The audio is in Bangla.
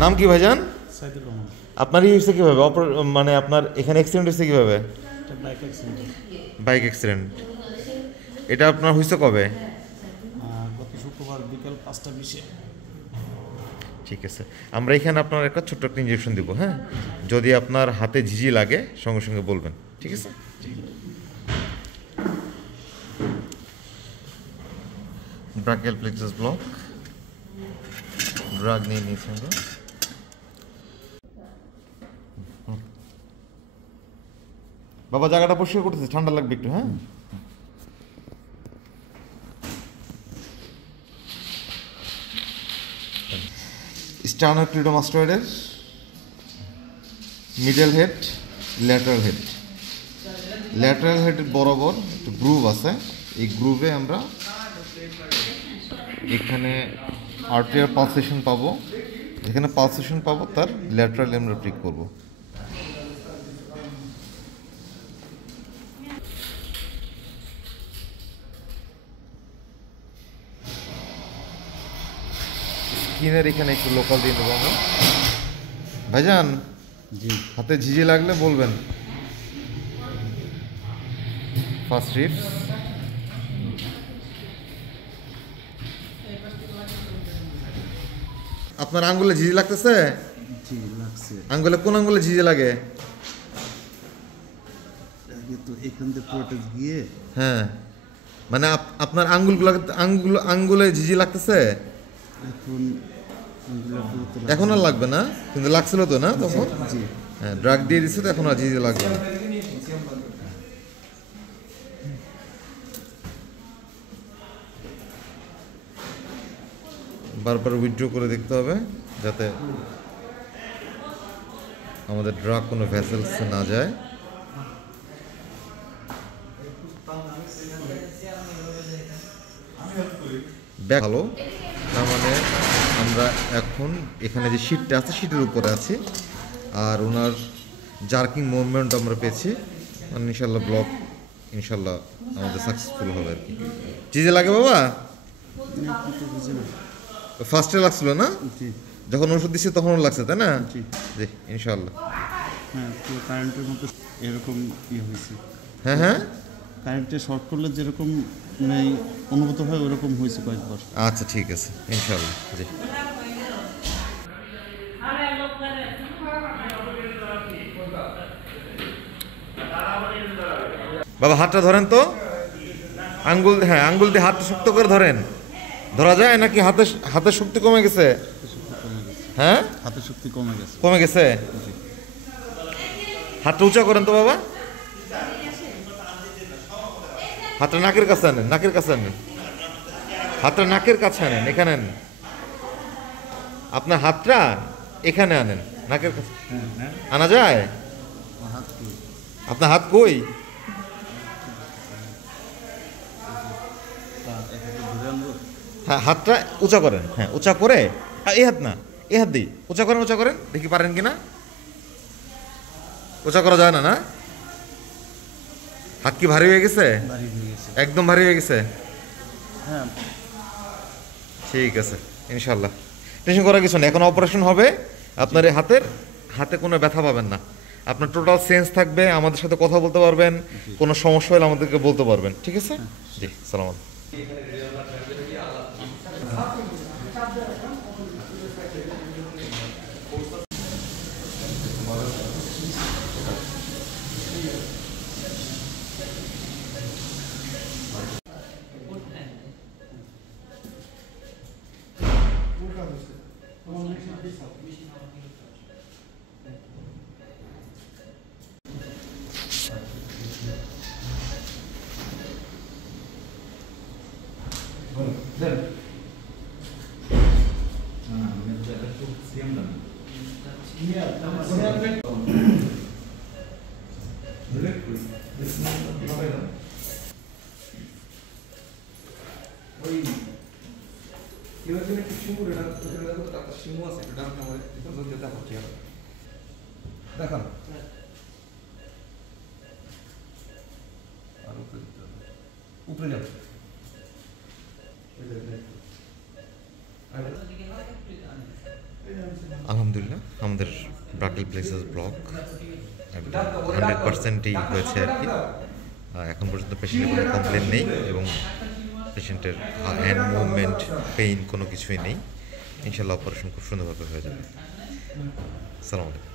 নাম কি ভাইজান? সাইদুর রহমান। আপনার ই হয়েছে কীভাবে? মানে আপনার এখানে অ্যাক্সিডেন্ট হয়েছে কীভাবে? Bike accident. Bike accident. এটা আপনার হয়েছে কবে? গত শুক্রবার বিকাল 5টা 20-এ। ঠিক আছে, আমরা এখানে আপনার একটা ছোট্ট একটা ইঞ্জেকশন দিব, হ্যাঁ? যদি আপনার হাতে ঝিঝি লাগে সঙ্গে সঙ্গে বলবেন, ঠিক আছে? ব্রাকিয়াল প্লেক্সাস ব্লক, ড্রাগ নিয়ে নিয়েছি আমরা। বাবা জায়গাটা পরিষ্কার করতেছে, ঠান্ডা লাগবে একটু, হ্যাঁ? স্টার্নোক্লিডোমাস্টয়েডের middle head, lateral head. Lateral হেডের বরাবর একটু গ্রুভ আছে, এই গ্রুভে আমরা এখানে আর্টেরিয়াল পালসেশন পাবো, যেখানে পালসেশন পাবো তার ল্যাটারালি আমরা প্রিক করবো। স্কিনের এখানে একটু লোকাল দিয়ে নেবো আমরা। ভাইজান জি, হাতে ঝিঝি লাগলে বলবেন। ফার্স্ট রিপস, আপনার আঙ্গুলে ঝিঝি লাগতেছে? জি লাগছে। আঙ্গুলে কোন আঙ্গুলে ঝিঝি লাগে? আগে তো এখান থেকে পুরোটা গিয়ে হ্যাঁ, মানে আপনার আঙ্গুলে ঝিঝি লাগতেছে? এখন এখন আর লাগবে না, কিন্তু লাগছিল তো না তখন? জি। হ্যাঁ, ড্রাগ দিয়ে দিচ্ছে তো এখন আর ঝিঝি লাগবে না। বারবার উইথড্র করে দেখতে হবে যাতে আমাদের ড্রাগ কোনো ভেসেলসে না যায়। ভালো, তার মানে আমরা এখন এখানে যে শিটটা আছে শিটের উপরে আছি, আর ওনার জার্কিং মুভমেন্ট আমরা পেয়েছি, মানে ইনশাল্লাহ ব্লক ইনশাল্লাহ আমাদের সাকসেসফুল হবে আর কি। চিজে লাগে বাবা? ফার্স্টে লাগছিল না? জি। যখন ওষুধ দিচ্ছে তখনও লাগছে, তাই না? জি। জি ইনশাল্লাহ। হ্যাঁ, পুরো কারেন্টের মতো এরকম ইয়ে হয়েছে। হ্যাঁ হ্যাঁ, কারেন্টে শর্ট করলে যেরকম মানে অনুভূত হয় ওরকম হয়েছে কয়েকবার। আচ্ছা ঠিক আছে ইনশাল্লাহ। জি বাবা হাতটা ধরেন তো, আঙ্গুল, হ্যাঁ আঙ্গুল দিয়ে হাতটা শক্ত করে ধরেন। ধরা যায় নাকি হাতের শক্তি কমে গেছে? হ্যাঁ, হাতের শক্তি কমে গেছে। কমে গেছে। হাতটা উঁচা করেন তো বাবা, হাতটা নাকের কাছে আনেন, নাকের কাছে আনেন, হাতটা নাকের কাছে আনেন, এখানে আনেন, আপনার হাতটা এখানে আনেন, নাকের কাছে আনা যায়? আপনার হাত কই? হ্যাঁ হাতটা উঁচা করেন, হ্যাঁ উঁচা করে, এই হাত না, এই হাত দিই উঁচা করেন, উঁচা করেন দেখি পারেন কিনা। উঁচা করা যায় না না? হাত কি ভারী হয়ে গেছে? একদম ভারী হয়ে গেছে। হ্যাঁ ঠিক আছে ইনশাল্লাহ, টেনশন করার কিছু নেই। এখন অপারেশন হবে, আপনার এই হাতে কোনো ব্যথা পাবেন না, আপনার টোটাল সেন্স থাকবে, আমাদের সাথে কথা বলতে পারবেন, কোনো সমস্যা হলে আমাদেরকে বলতে পারবেন, ঠিক আছে? জি সালাম আলাইকুম। দেখান উপরে যাও, আলহামদুলিল্লাহ আমাদের ব্রাকেল প্লেসেস ব্লক একদম 100%ই হয়েছে আর কি। এখন পর্যন্ত পেশেন্টের কোনো কমপ্লেন নেই এবং পেশেন্টের হ্যান্ড মুভমেন্ট পেইন কোনো কিছুই নেই। ইনশাল্লাহ অপারেশন খুব সুন্দরভাবে হয়ে যাবে। আসসালামু আলাইকুম।